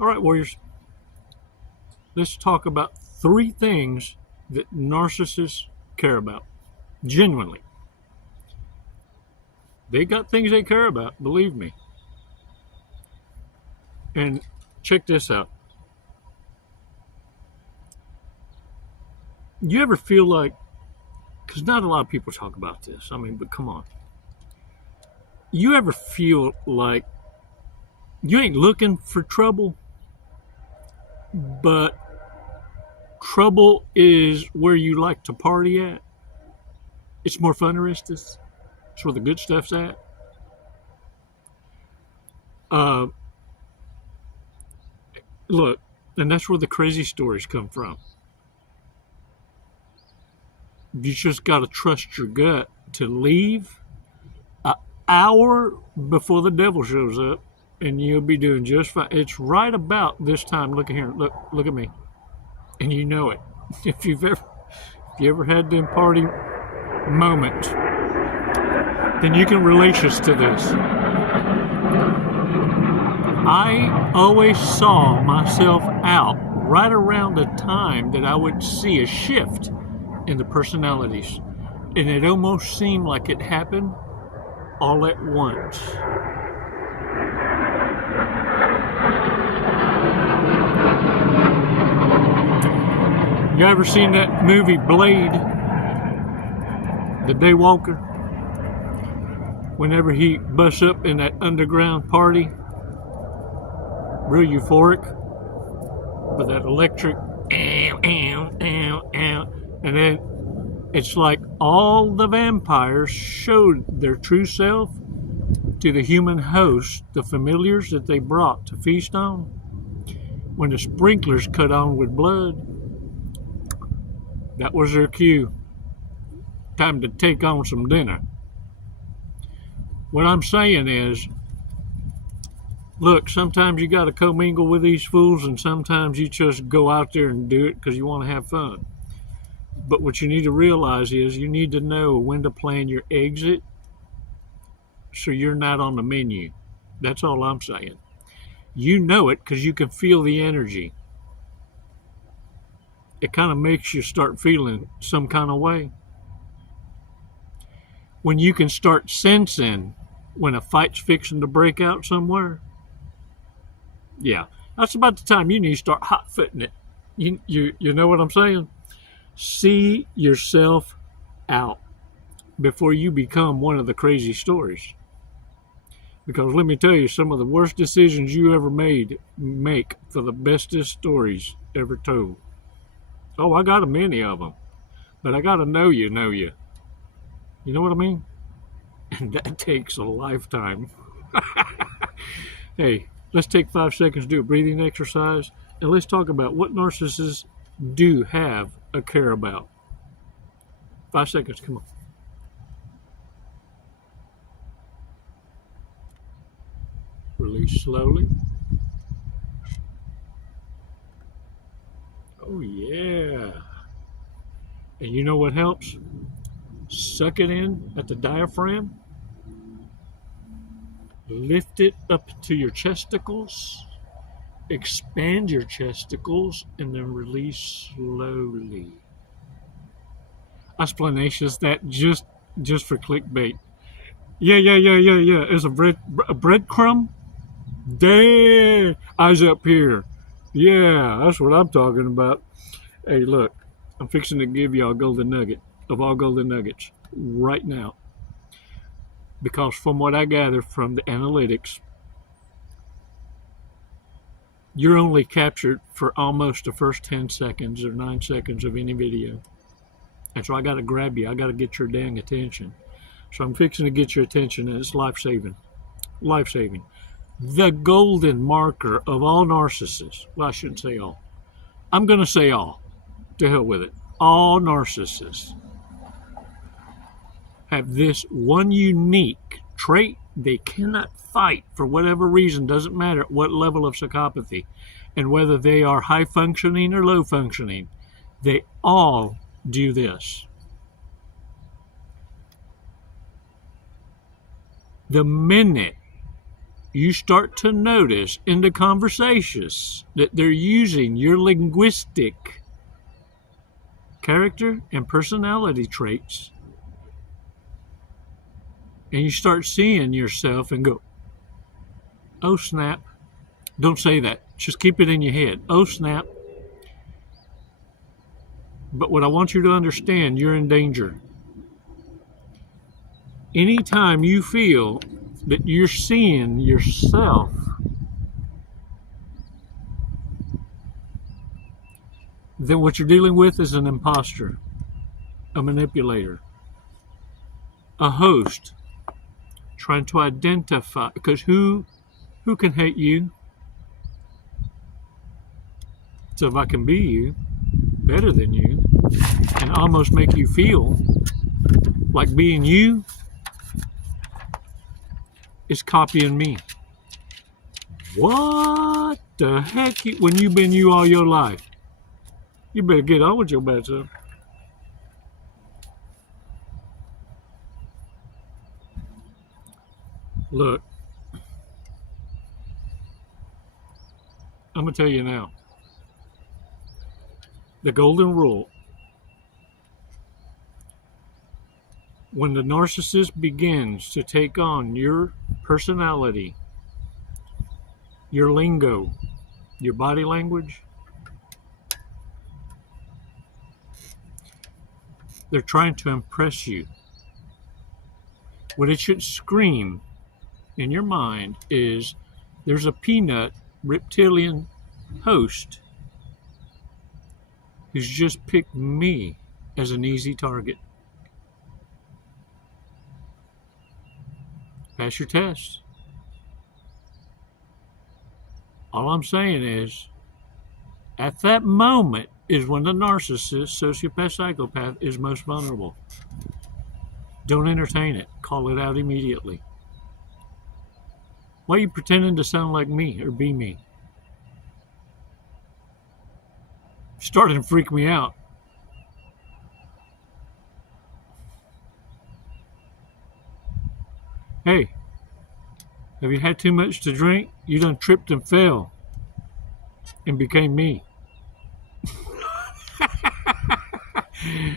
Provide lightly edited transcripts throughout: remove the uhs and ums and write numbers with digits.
All right, warriors. Let's talk about 3 things that narcissists care about. Genuinely. They got things they care about, believe me. And check this out. You ever feel like, because not a lot of people talk about this, but come on. You ever feel like you ain't looking for trouble, but trouble is where you like to party at? It's more fun, Narcissists. It's where the good stuff's at. Look, and that's where the crazy stories come from. You just got to trust your gut to leave an hour before the devil shows up, and you'll be doing just fine. It's right about this time. Look at here. Look at me. And you know it. If you ever had them party moments, then you can relate us to this. I always saw myself out right around the time that I would see a shift in the personalities. And it almost seemed like it happened all at once. You ever seen that movie Blade? The Daywalker? Whenever he busts up in that underground party, real euphoric, with that electric, and then it's like all the vampires showed their true self to the human host, the familiars that they brought to feast on. When the sprinklers cut on with blood, that was their cue. Time to take on some dinner. What I'm saying is, look, sometimes you got to commingle with these fools, and sometimes you just go out there and do it because you want to have fun. But what you need to realize is you need to know when to plan your exit so you're not on the menu. That's all I'm saying. You know it because you can feel the energy. It kind of makes you start feeling some kind of way. When you can start sensing when a fight's fixing to break out somewhere, yeah, that's about the time you need to start hot-footing it. You know what I'm saying? See yourself out before you become one of the crazy stories. Because let me tell you, some of the worst decisions you ever make for the bestest stories ever told. Oh, I got many of them. But I got to know you. You know what I mean? And that takes a lifetime. Hey, let's take 5 seconds to do a breathing exercise, and let's talk about what narcissists do have a care about. 5 seconds, come on. Release slowly. Oh, yeah. And you know what helps? Suck it in at the diaphragm. Lift it up to your chesticles. Expand your chesticles and then release slowly. Explanations that just for clickbait. Yeah. It's a breadcrumb. Dang, eyes up here. Yeah, that's what I'm talking about. Hey, look, I'm fixing to give y'all a golden nugget of all golden nuggets right now. Because from what I gather from the analytics, you're only captured for almost the first 10 seconds or 9 seconds of any video. And so I got to grab you. I got to get your dang attention. So I'm fixing to get your attention, and it's life-saving. Life-saving. The golden marker of all narcissists. Well, I shouldn't say all. I'm going to say all. To hell with it. All narcissists have this one unique trait. They cannot fight for whatever reason. Doesn't matter what level of psychopathy and whether they are high functioning or low functioning. They all do this. The minute you start to notice in the conversations that they're using your linguistic character and personality traits, and you start seeing yourself and go, oh snap. Don't say that. Just keep it in your head. Oh snap. But what I want you to understand, you're in danger. Anytime you feel that you're seeing yourself then what you're dealing with is an imposter, a manipulator, a host, trying to identify, because who can hate you? So if I can be you, better than you, and almost make you feel like being you is copying me. What the heck? When you've been you all your life, you better get on with your bad self. Look, I'm going to tell you now. The golden rule. When the narcissist begins to take on your personality, your lingo, your body language, they're trying to impress you. What it should scream in your mind is there's a peanut reptilian host who's just picked me as an easy target. Pass your test. All I'm saying is, at that moment is when the narcissist, sociopath, psychopath is most vulnerable. Don't entertain it. Call it out immediately. Why are you pretending to sound like me or be me? Starting to freak me out. Hey, have you had too much to drink? You done tripped and fell and became me.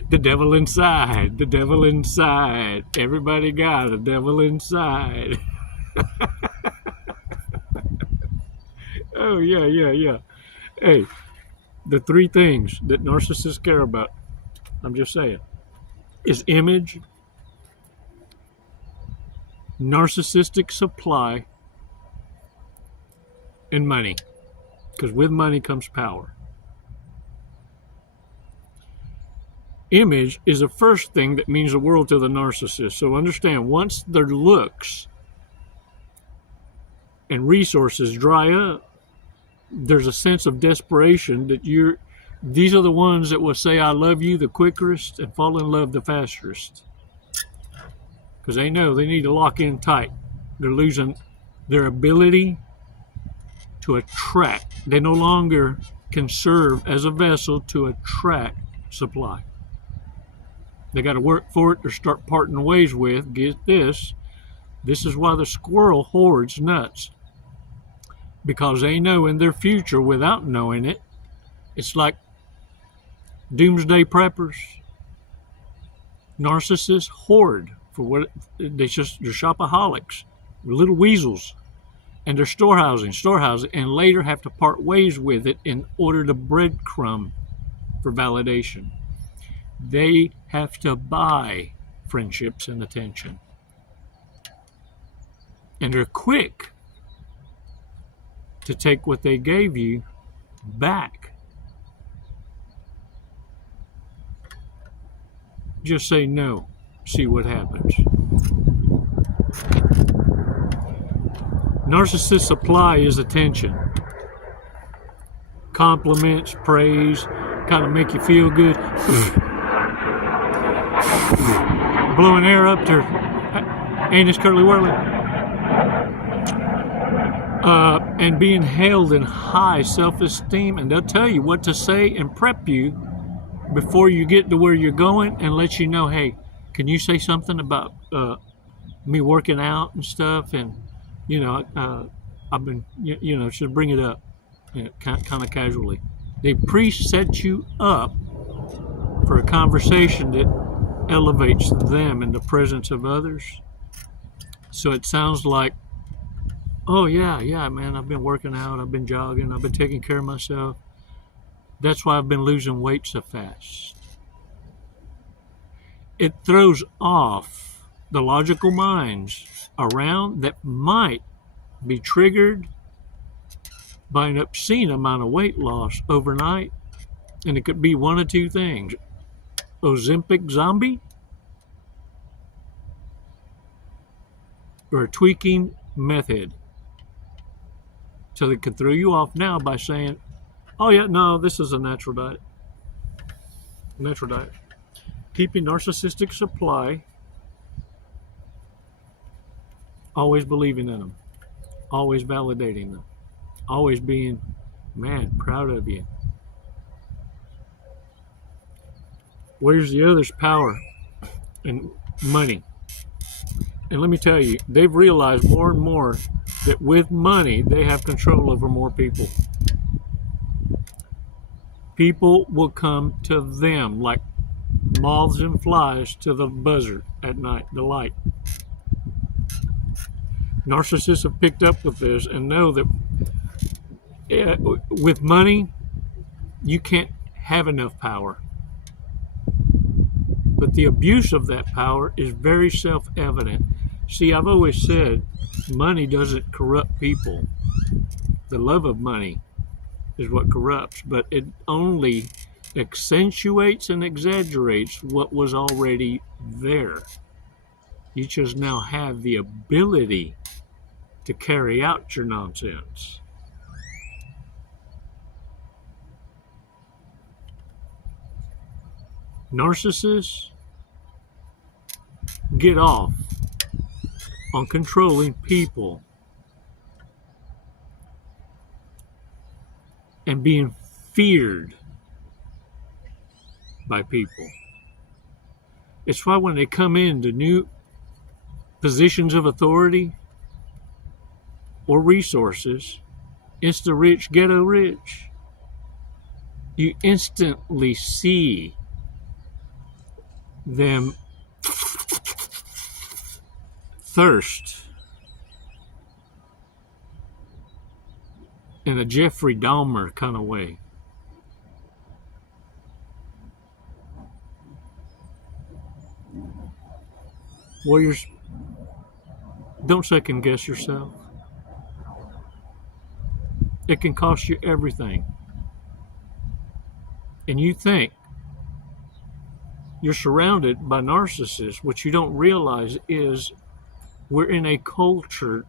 The devil inside, the devil inside. Everybody got a devil inside. Oh, yeah. Hey, the three things that narcissists care about, I'm just saying, is image, narcissistic supply, and money. Because with money comes power. Image is the first thing that means the world to the narcissist. So understand, once their looks and resources dry up, there's a sense of desperation that these are the ones that will say I love you the quickest and fall in love the fastest. Because they know they need to lock in tight. They're losing their ability to attract. They no longer can serve as a vessel to attract supply. They got to work for it or start parting ways with. Get this. This is why the squirrel hoards nuts. Because they know in their future, without knowing it, it's like doomsday preppers. Narcissists hoard for what they're shopaholics, little weasels, and they're storehousing, and later have to part ways with it in order to breadcrumb for validation. They have to buy friendships and attention. And they're quick to take what they gave you back. Just say no. See what happens. Narcissist supply is attention. Compliments, praise, kind of make you feel good. Blowing air up to anus curly whirly. And being held in high self-esteem, and they'll tell you what to say and prep you before you get to where you're going and let you know, hey, can you say something about me working out and stuff? And I've been, should bring it up, kind of casually. They pre-set you up for a conversation that elevates them in the presence of others. So it sounds like, oh yeah, man, I've been working out, I've been jogging, I've been taking care of myself. That's why I've been losing weight so fast. It throws off the logical minds around that might be triggered by an obscene amount of weight loss overnight. And it could be one of two things: Ozempic zombie, or a tweaking method. So they could throw you off now by saying, oh yeah, no, this is a natural diet. Natural diet. Keeping narcissistic supply, always believing in them, always validating them, always being, man, proud of you. Where's the other's power and money? And let me tell you, they've realized more and more that with money, they have control over more people. People will come to them like moths and flies to the buzzer at night, the light. Narcissists have picked up with this and know that with money, you can't have enough power. But the abuse of that power is very self-evident. See, I've always said money doesn't corrupt people. The love of money is what corrupts, but it only accentuates and exaggerates what was already there. You just now have the ability to carry out your nonsense. Narcissists get off on controlling people and being feared by people. It's why when they come into new positions of authority or resources, insta rich, ghetto rich, you instantly see them thirst in a Jeffrey Dahmer kind of way. Warriors, don't second guess yourself. It can cost you everything. And you think you're surrounded by narcissists. What you don't realize is we're in a culture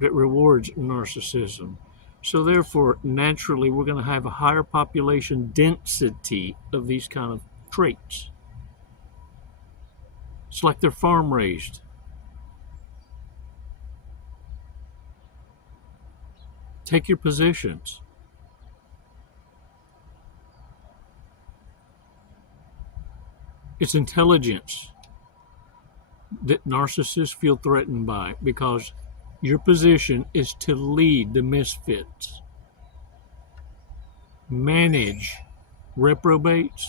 that rewards narcissism. So therefore, naturally, we're going to have a higher population density of these kind of traits. It's like they're farm raised. Take your positions. It's intelligence that narcissists feel threatened by, because your position is to lead the misfits, manage reprobates,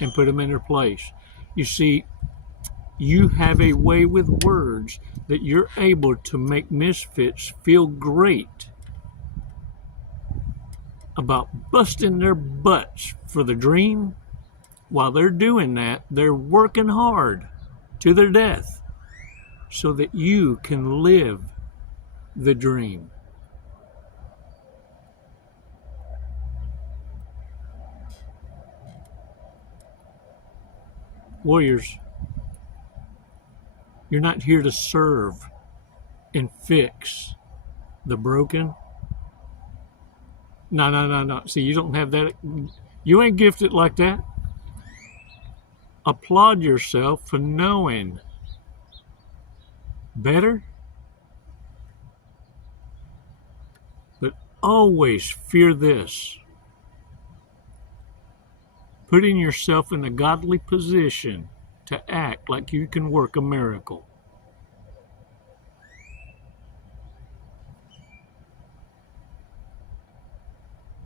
and put them in their place. You see, you have a way with words that you're able to make misfits feel great about busting their butts for the dream. While they're doing that, they're working hard to their death so that you can live the dream. Warriors, you're not here to serve and fix the broken. No. See, you don't have that. You ain't gifted like that. Applaud yourself for knowing better, but always fear this: putting yourself in a godly position to act like you can work a miracle.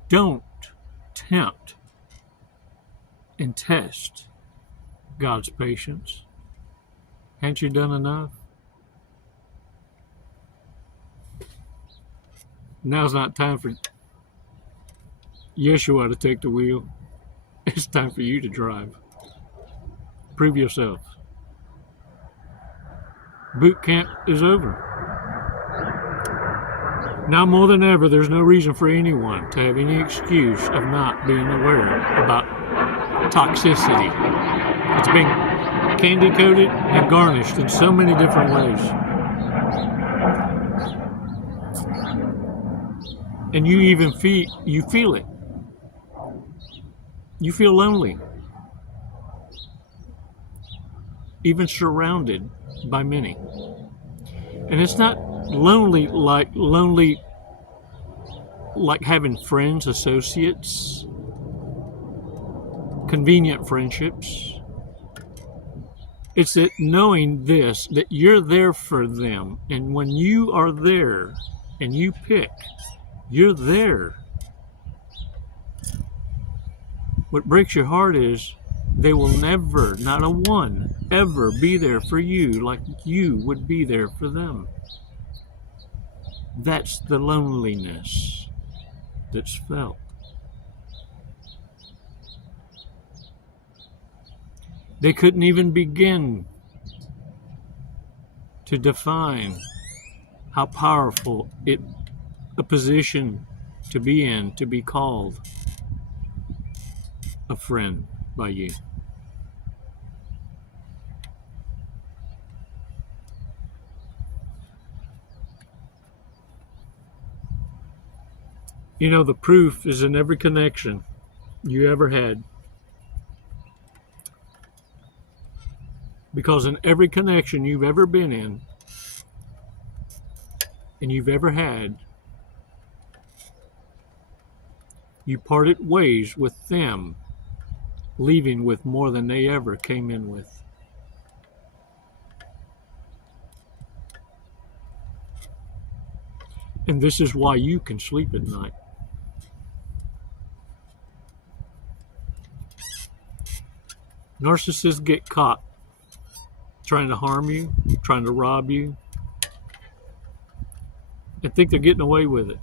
Don't tempt and test God's patience. Haven't you done enough? Now's not time for Yeshua to take the wheel. It's time for you to drive. Prove yourself. Boot camp is over. Now more than ever, there's no reason for anyone to have any excuse of not being aware about toxicity. It's been candy-coated and garnished in so many different ways. And you even feel it. You feel lonely. Even surrounded by many. And it's not lonely like having friends, associates, convenient friendships. It's that knowing this, that you're there for them. And when you are there and you pick, you're there. What breaks your heart is they will never, not a one, ever be there for you like you would be there for them. That's the loneliness that's felt. They couldn't even begin to define how powerful a position to be in, to be called a friend by you. You know, the proof is in every connection you ever had. Because in every connection you've ever been in and you've ever had, you parted ways with them, leaving with more than they ever came in with. And this is why you can sleep at night. Narcissists get caught trying to harm you, trying to rob you, and think they're getting away with it,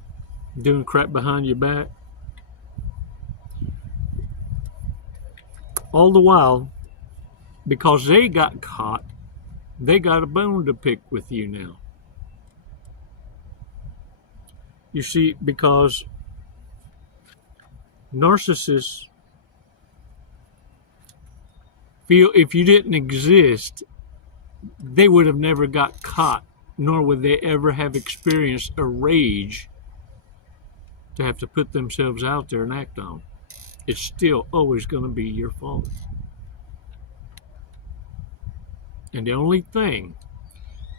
doing crap behind your back. All the while, because they got caught, they got a bone to pick with you now. You see, because narcissists feel if you didn't exist, they would have never got caught, nor would they ever have experienced a rage to have to put themselves out there and act on. It's still always going to be your fault. And the only thing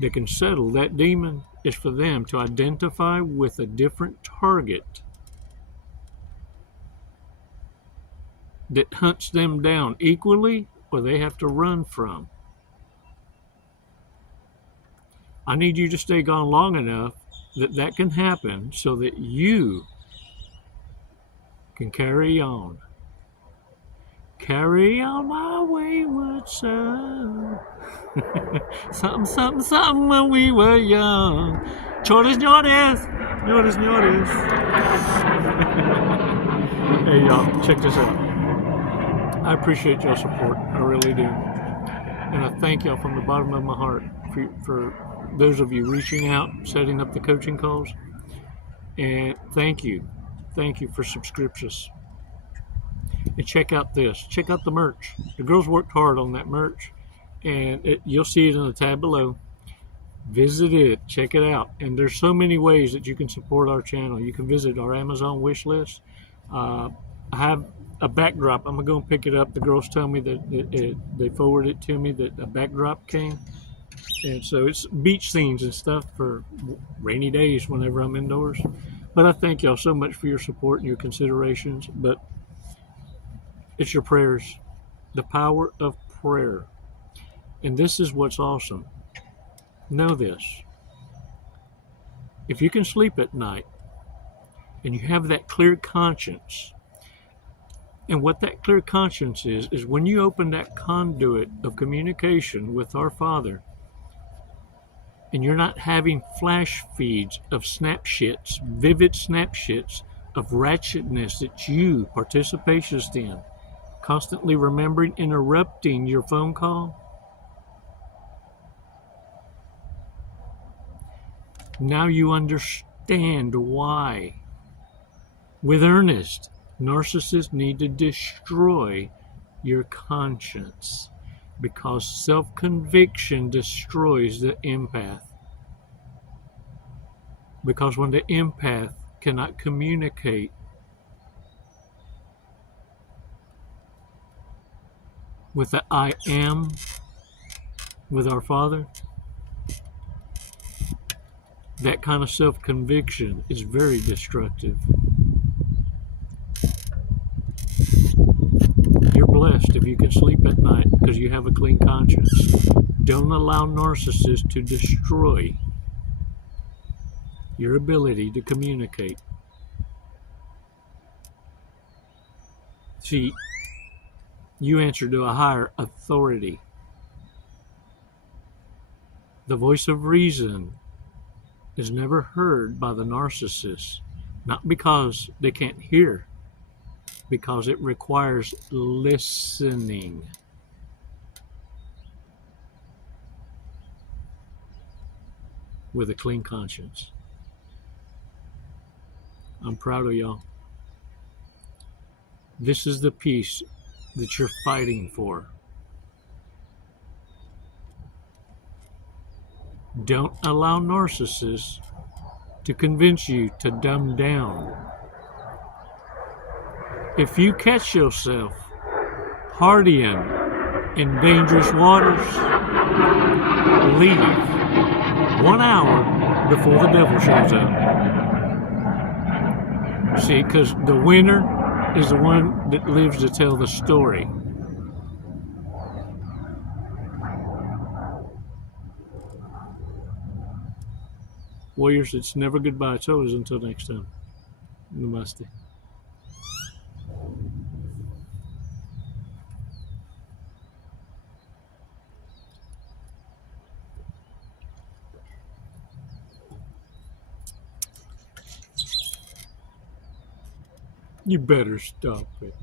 that can settle that demon is for them to identify with a different target that hunts them down equally or they have to run from. I need you to stay gone long enough that that can happen so that you can carry on. Carry on my wayward son. Something, something, something when we were young. Chores, ñores. Ñores, ñores. Hey, y'all, check this out. I appreciate y'all support. I really do. And I thank y'all from the bottom of my heart for those of you reaching out, setting up the coaching calls. And thank you. Thank you for subscriptions. And check out this. Check out the merch. The girls worked hard on that merch. And you'll see it in the tab below. Visit it. Check it out. And there's so many ways that you can support our channel. You can visit our Amazon wish list. I have a backdrop. I'm going to go and pick it up. The girls tell me that they forwarded it to me that a backdrop came. And so it's beach scenes and stuff for rainy days whenever I'm indoors. But I thank y'all so much for your support and your considerations. But it's your prayers. The power of prayer. And this is what's awesome. Know this. If you can sleep at night, and you have that clear conscience. And what that clear conscience is when you open that conduit of communication with our Father, and you're not having flash feeds of snapshots, vivid snapshots of ratchetness that you participationist in, constantly remembering interrupting your phone call. Now you understand why, with earnest, narcissists need to destroy your conscience, because self-conviction destroys the empath. Because when the empath cannot communicate with the I am with our Father, that kind of self-conviction is very destructive. You're blessed if you can sleep at night because you have a clean conscience. Don't allow narcissists to destroy your ability to communicate. See, you answer to a higher authority. The voice of reason is never heard by the narcissist, not because they can't hear, because it requires listening. With a clean conscience. I'm proud of y'all. This is the peace that you're fighting for. Don't allow narcissists to convince you to dumb down. If you catch yourself partying in dangerous waters, leave 1 hour before the devil shows up. See, because the winner is the one that lives to tell the story. Warriors, it's never goodbye. It's always until next time. Namaste. You better stop it.